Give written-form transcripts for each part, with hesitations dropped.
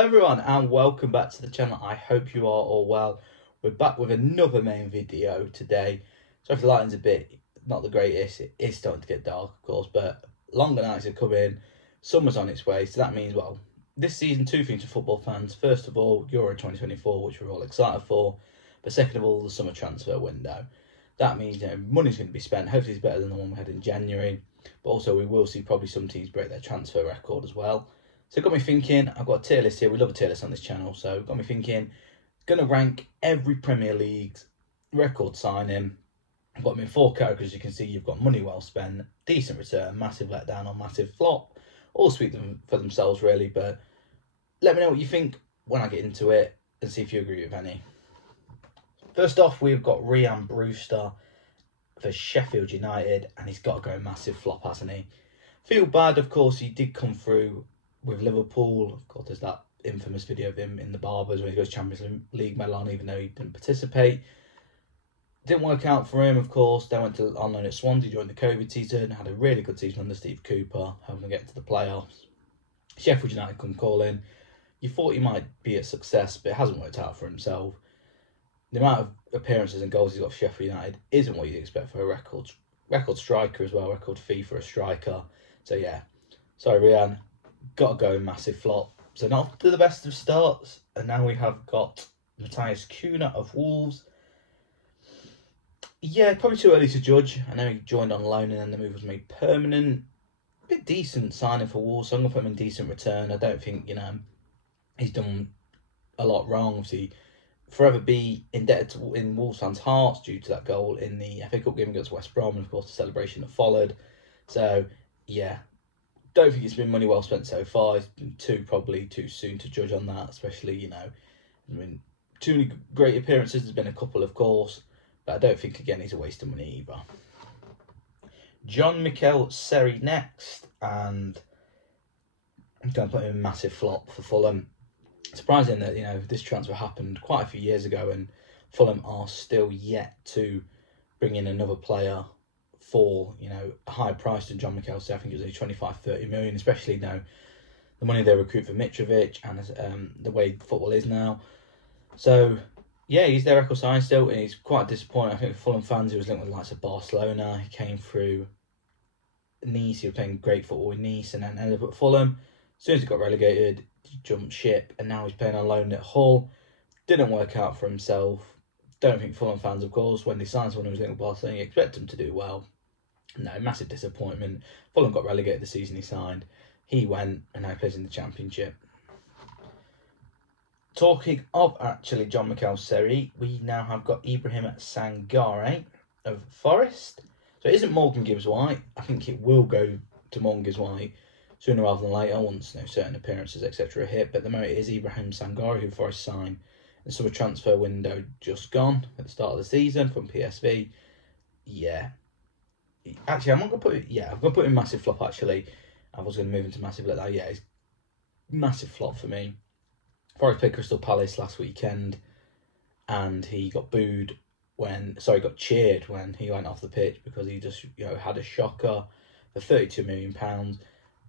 Everyone, and welcome back to the channel. I hope you are all well. We're back with another main video today. So if the lighting's a bit not the greatest, it is starting to get dark of course, but longer nights are coming, summer's on its way, so that means, well, this season, two things for football fans. First of all, Euro 2024, which we're all excited for, but second of all, the summer transfer window. That means, money's going to be spent. Hopefully it's better than the one we had in January, but also we will see probably some teams break their transfer record as well. So it got me thinking. I've got a tier list here. We love a tier list on this channel. So it got me thinking, going to rank every Premier League's record signing. I've got them in four categories. You can see you've got money well spent, decent return, massive letdown, or massive flop. All speak them for themselves really, but let me know what you think when I get into it and see if you agree with any. First off, we've got Ryan Brewster for Sheffield United, and he's got to go massive flop, hasn't he? Feel bad, of course, he did come through with Liverpool. Of course, there's that infamous video of him in the barbers when he goes Champions League medal on, even though he didn't participate. Didn't work out for him, of course. Then went on loan at Swansea during the COVID season. Had a really good season under Steve Cooper, helping them get to the playoffs. Sheffield United come calling. You thought he might be a success, but it hasn't worked out for himself. The amount of appearances and goals he's got for Sheffield United isn't what you'd expect for a record striker as well, record fee for a striker. So yeah, sorry Ryan, got to go massive flop. So not to the best of starts, and now we have got Matthias Cunha of Wolves. Yeah, probably too early to judge. I know he joined on loan and then the move was made permanent. Bit decent signing for Wolves, so I'm gonna put him in decent return. I don't think he's done a lot wrong. Obviously, forever be indebted in Wolves fans' hearts due to that goal in the FA Cup game against West Brom, and of course the celebration that followed. So yeah, don't think it's been money well spent so far. It's been probably too soon to judge on that, especially too many great appearances. There's been a couple, of course, but I don't think again he's a waste of money either. John Mikel Seri next, and I'm going to put him in massive flop for Fulham. Surprising that this transfer happened quite a few years ago, and Fulham are still yet to bring in another player for a higher price than John Mikel. So I think it was only 25-30 million, especially now the money they recruit for Mitrovic and the way football is now. So yeah, he's their record sign still, and he's quite disappointing. I think for Fulham fans, he was linked with the likes of Barcelona. He came through Nice. He was playing great football with Nice, and then ended up at Fulham. As soon as he got relegated, he jumped ship, and now he's playing on loan at Hull. Didn't work out for himself. Don't think Fulham fans, of course, when they signed someone who was linked with Barcelona, you expect him to do well. No, massive disappointment. Fulham got relegated the season he signed. He went, and now he plays in the Championship. Talking of actually John Mikel Seri, we now have got Ibrahim Sangare of Forest. So it isn't Morgan Gibbs-White. I think it will go to Morgan Gibbs-White sooner rather than later, once certain appearances, etc. hit. But at the moment it is Ibrahim Sangare who Forest signed. The summer transfer window just gone at the start of the season from PSV. Yeah. Actually, I'm not going to put it... Yeah, I'm going to put it in massive flop, actually. I was going to move into massive let that. Yeah, it's massive flop for me. Forest played Crystal Palace last weekend, and he got got cheered when he went off the pitch because he just had a shocker for £32 million.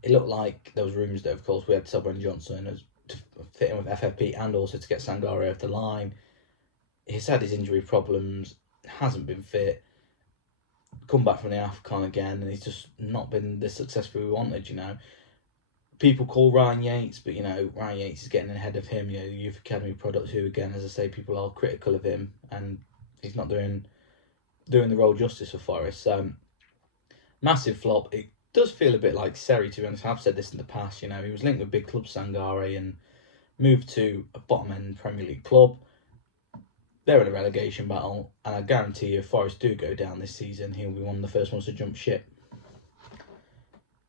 It looked like there was rumours that, of course, we had Selburn Johnson as to fit in with FFP and also to get Sangare off the line. He's had his injury problems, hasn't been fit, come back from the AFCON again, and he's just not been the successful we wanted. People call Ryan Yates, but Ryan Yates is getting ahead of him. Youth Academy product, who again, as I say, people are critical of him, and he's not doing the role justice for Forest. So massive flop. It does feel a bit like Seri, to be honest. I've said this in the past. He was linked with big club Sangare and moved to a bottom end Premier League club. They're in a relegation battle, and I guarantee you, if Forest do go down this season, he'll be one of the first ones to jump ship.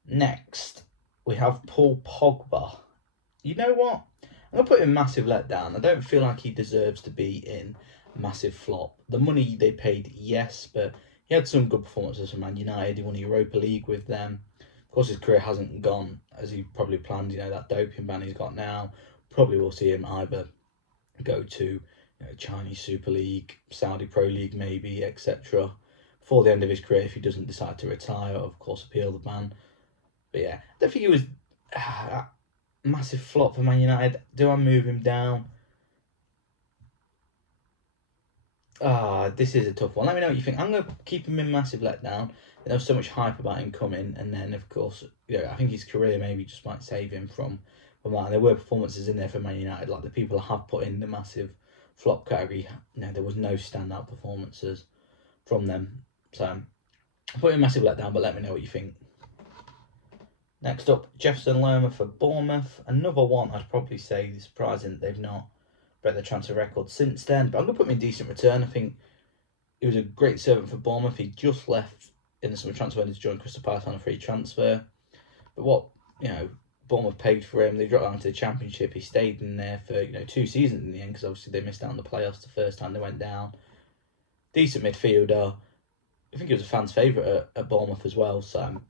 Next, we have Paul Pogba. You know what? I'm going to put him in massive letdown. I don't feel like he deserves to be in massive flop. The money they paid, yes, but he had some good performances for Man United. He won a Europa League with them. Of course, his career hasn't gone as he probably planned. That doping ban he's got now. Probably will see him either go to Chinese Super League, Saudi Pro League maybe, etc. before the end of his career if he doesn't decide to retire, or of course appeal the ban. But yeah, I don't think he was Massive flop for Man United. Do I move him down? This is a tough one. Let me know what you think. I'm going to keep him in massive letdown. There was so much hype about him coming, and then of course, I think his career maybe just might save him from that. There were performances in there for Man United, like the people have put in the massive flop category. There was no standout performances from them. So I put him in massive letdown, but let me know what you think. Next up, Jefferson Lerma for Bournemouth. Another one I'd probably say surprising that they've not break the transfer record since then. But I'm going to put him in decent return. I think he was a great servant for Bournemouth. He just left in the summer transfer window to join Crystal Palace on a free transfer. But what, Bournemouth paid for him, they dropped down to the Championship. He stayed in there for, 2 seasons in the end because obviously they missed out on the playoffs the first time they went down. Decent midfielder. I think he was a fan's favourite at Bournemouth as well. So,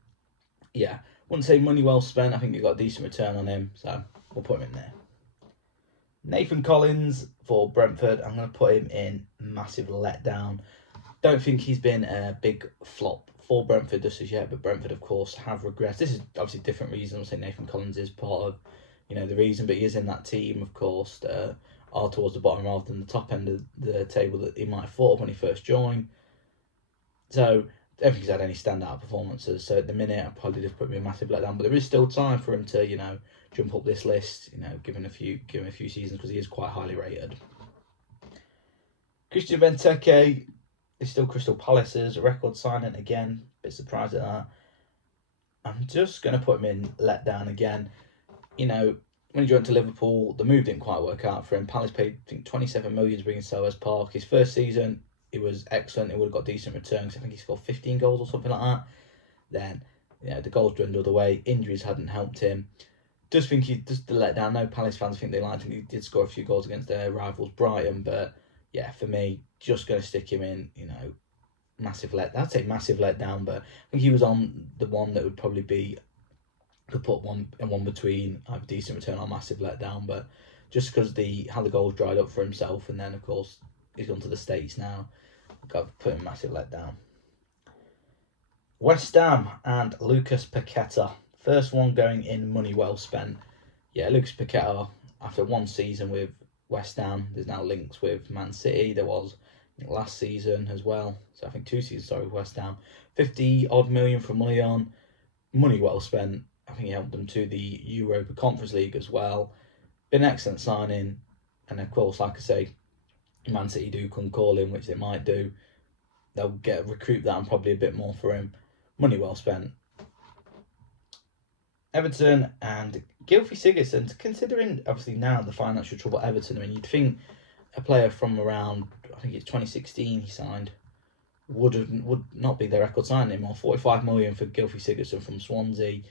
yeah, wouldn't say money well spent. I think you got a decent return on him. So, we'll put him in there. Nathan Collins for Brentford. I'm going to put him in massive letdown. Don't think he's been a big flop for Brentford just as yet, but Brentford, of course, have regressed. This is obviously different reasons. I'm saying Nathan Collins is part of, the reason, but he is in that team, of course, that are towards the bottom rather than the top end of the table that he might have thought of when he first joined. So I don't think he's had any standout performances. So at the minute, I'd probably just put him in massive letdown. But there is still time for him to, jump up this list. Given a few seasons because he is quite highly rated. Christian Benteke is still Crystal Palace's record signing again. Bit surprised at that. I'm just going to put him in letdown again. When he joined to Liverpool, the move didn't quite work out for him. Palace paid, I think, 27 million to bring in Selhurst Park. His first season, it was excellent. He would have got decent returns. I think he scored 15 goals or something like that. Then, the goals dwindled away. Injuries hadn't helped him. Just think he just let down. No Palace fans think they liked him. He did score a few goals against their rivals Brighton, but yeah, for me, just going to stick him in. Massive I'd say massive letdown, but I think he was on the one that would probably be. Could put one between either decent return or massive letdown, but just because how the goals dried up for himself, and then of course he's gone to the States now, got to put him massive letdown. West Ham and Lucas Paqueta. First one going in money well spent. Yeah, Lucas Paqueta, after one season with West Ham, there's now links with Man City. There was last season as well. So I think 2 seasons, with West Ham. 50 odd million from Lyon. Money well spent. I think he helped them to the Europa Conference League as well. Been an excellent signing. And of course, like I say, Man City do come calling, which they might do. They'll recruit that and probably a bit more for him. Money well spent. Everton and Gylfi Sigurdsson, considering obviously now the financial trouble Everton, you'd think a player from around, I think it's 2016 he signed, would not be their record signing anymore. 45 million for Gylfi Sigurdsson from Swansea,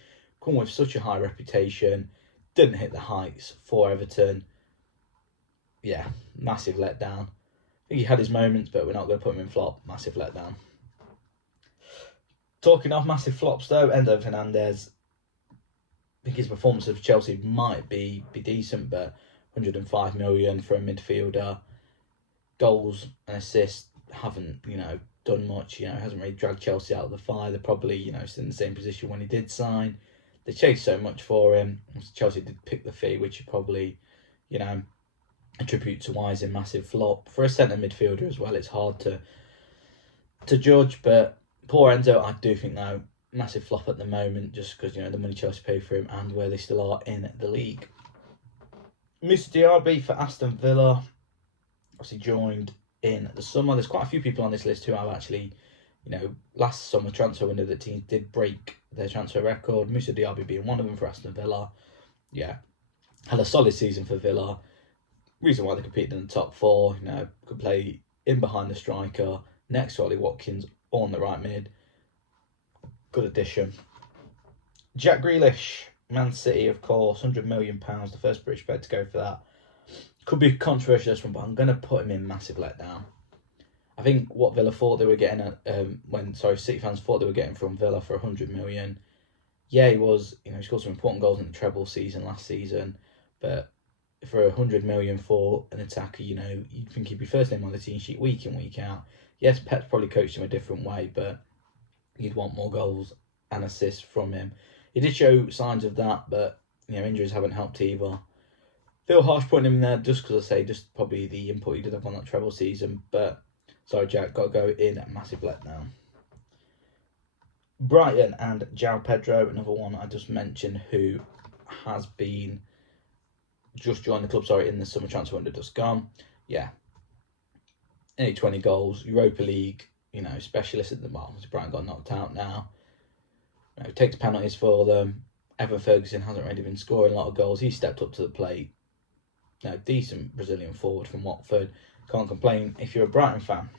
come with such a high reputation, didn't hit the heights for Everton. Yeah, massive letdown. I think he had his moments, but we're not going to put him in flop. Massive letdown. Talking of massive flops though, Enzo Fernandez. I think his performance of Chelsea might be decent, but 105 million for a midfielder. Goals and assists haven't, done much. Hasn't really dragged Chelsea out of the fire. They're probably, still in the same position when he did sign. They chased so much for him. Chelsea did pick the fee, which you probably, attribute to why he's a massive flop. For a centre midfielder as well, it's hard to judge, but poor Enzo, I do think, though, massive flop at the moment, just because, the money Chelsea pay for him and where they still are in the league. Moussa Diaby for Aston Villa, obviously joined in the summer. There's quite a few people on this list who have actually, last summer transfer window that teams did break their transfer record. Moussa Diaby being one of them for Aston Villa. Yeah, had a solid season for Villa. Reason why they competed in the top 4, could play in behind the striker, next to Ollie Watkins on the right mid. Good addition. Jack Grealish, Man City, of course, £100 million, the first British player to go for that. Could be controversial this one, but I'm going to put him in massive letdown. I think what Villa thought they were getting City fans thought they were getting from Villa for 100 million. Yeah, he was, he scored some important goals in the treble season last season, but for 100 million for an attacker, you'd think he'd be first name on the team sheet week in, week out. Yes, Pep's probably coached him a different way, but you'd want more goals and assists from him. He did show signs of that, but injuries haven't helped either. Feel harsh putting him in there just because just probably the input he did have on that treble season. But sorry, Jack, got to go in a massive letdown. Brighton and João Pedro, another one I just mentioned, who has been just joined the club. Sorry, in the summer transfer window, just gone. Yeah, only 20 goals, Europa League, specialist at the moment. Brighton got knocked out now. Takes penalties for them. Evan Ferguson hasn't really been scoring a lot of goals. He stepped up to the plate. Decent Brazilian forward from Watford. Can't complain if you're a Brighton fan.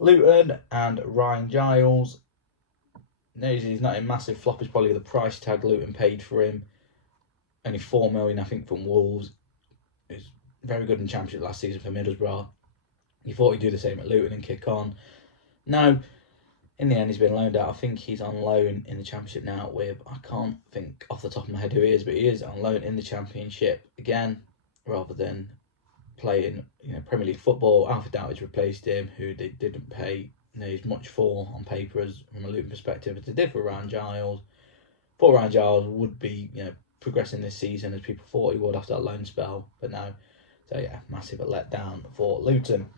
Luton and Ryan Giles. He's not a massive flop. It's probably the price tag Luton paid for him. Only 4 million, I think, from Wolves. He was very good in Championship last season for Middlesbrough. You thought he'd do the same at Luton and kick on. No, in the end, he's been loaned out. I think he's on loan in the Championship now with, I can't think off the top of my head who he is, but he is on loan in the Championship again, rather than playing Premier League football. Alfred Dowd's replaced him, who they didn't pay as much for on paper as from a Luton perspective as they did for Ryan Giles. Thought Ryan Giles would be progressing this season as people thought he would after that loan spell, but no. So yeah, massive letdown for Luton.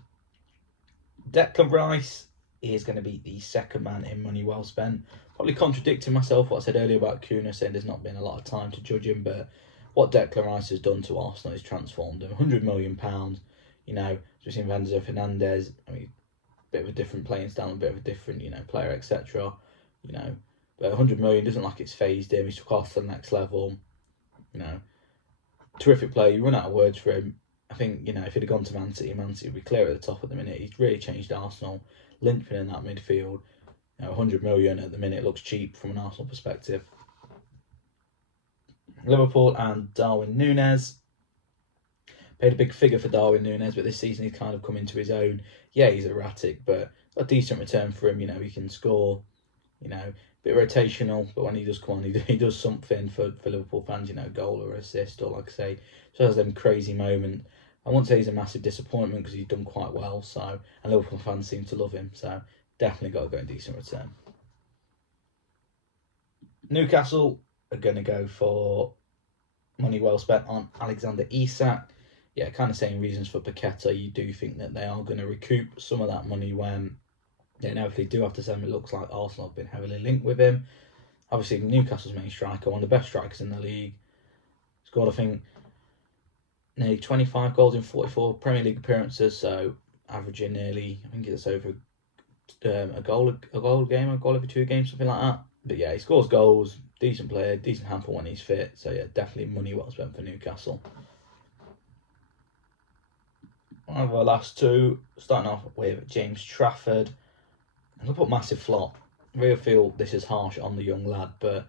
Declan Rice is going to be the second man in money well spent. Probably contradicting myself what I said earlier about Kuna, saying there's not been a lot of time to judge him, but what Declan Rice has done to Arsenal is transformed him. £100 million, we've seen Vanzo Fernandez, bit of a different playing style, a bit of a different, player, etc. But 100 million doesn't like it's phased him. He's took off to the next level. Terrific player. You run out of words for him. I think, if he'd have gone to Man City would be clear at the top at the minute. He's really changed Arsenal. Linchpin in that midfield. 100 million at the minute looks cheap from an Arsenal perspective. Liverpool and Darwin Núñez. Paid a big figure for Darwin Núñez, but this season he's kind of come into his own. Yeah, he's erratic, but a decent return for him. He can score. Bit rotational, but when he does come on, he does something for Liverpool fans. Goal or assist, or like I say, so has them crazy moments. I won't say he's a massive disappointment because he's done quite well. So, and Liverpool fans seem to love him. So, definitely got to go in decent return. Newcastle are going to go for money well spent on Alexander Isak. Yeah, kind of same reasons for Paqueta. You do think that they are going to recoup some of that money when they inevitably do have to sell him. It looks like Arsenal have been heavily linked with him. Obviously, Newcastle's main striker, one of the best strikers in the league. Scored, I think, nearly 25 goals in 44 Premier League appearances, so averaging nearly, I think it's over a goal a game, a goal every 2 games, something like that. But yeah, he scores goals, decent player, decent handful when he's fit. So yeah, definitely money well spent for Newcastle. One of our last two, starting off with James Trafford. I'm going to put massive flop. I really feel this is harsh on the young lad, but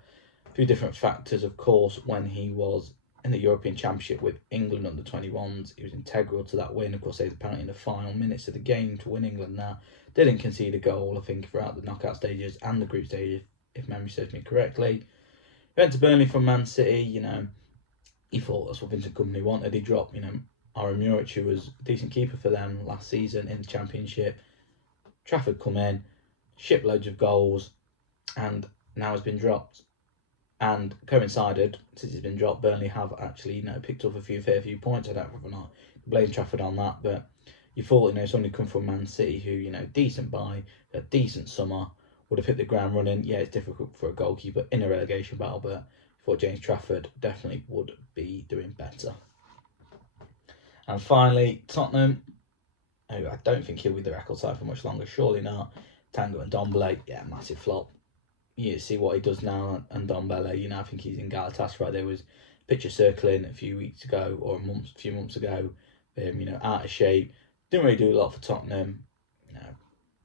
a few different factors, of course. When he was in the European Championship with England under 21s, he was integral to that win. Of course, they had the penalty in the final minutes of the game to win England now. Didn't concede a goal, I think, throughout the knockout stages and the group stages, if memory serves me correctly. He went to Burnley from Man City, he thought that's what Vincent Kompany wanted. He dropped, Aaron Muric, who was a decent keeper for them last season in the Championship. Trafford come in, shiploads of goals, and now has been dropped. And coincided, since he's been dropped, Burnley have actually, picked up a fair few points. I don't know whether or not blame Trafford on that, but you thought, it's only come from Man City, who, decent buy, a decent summer, would have hit the ground running. Yeah, it's difficult for a goalkeeper in a relegation battle, but I thought James Trafford definitely would be doing better. And finally, Tottenham, who I don't think he'll be the record side for much longer, surely not. Tango and Ndombele, yeah, massive flop. You see what he does now, and Ndombele, I think he's in Galatasaray. There was a picture circling a few weeks ago, or a few months ago, out of shape. Didn't really do a lot for Tottenham.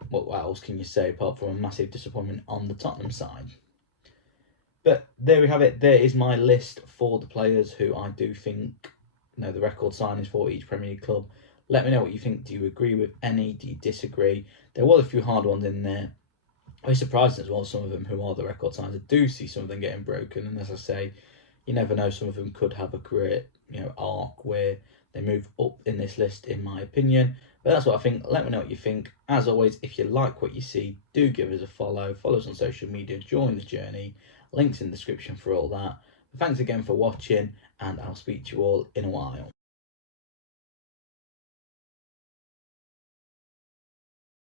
What else can you say apart from a massive disappointment on the Tottenham side? But there we have it. There is my list for the players who I do think, the record signings for each Premier League club. Let me know what you think. Do you agree with any? Do you disagree? There was a few hard ones in there. I was surprised as well, some of them who are the record signings. I do see some of them getting broken, and as I say, you never know, some of them could have a career arc where they move up in this list, in my opinion. But that's what I think. Let me know what you think. As always, if you like what you see, do give us a follow. Follow us on social media. Join the journey. Links in the description for all that. Thanks again for watching, and I'll speak to you all in a while.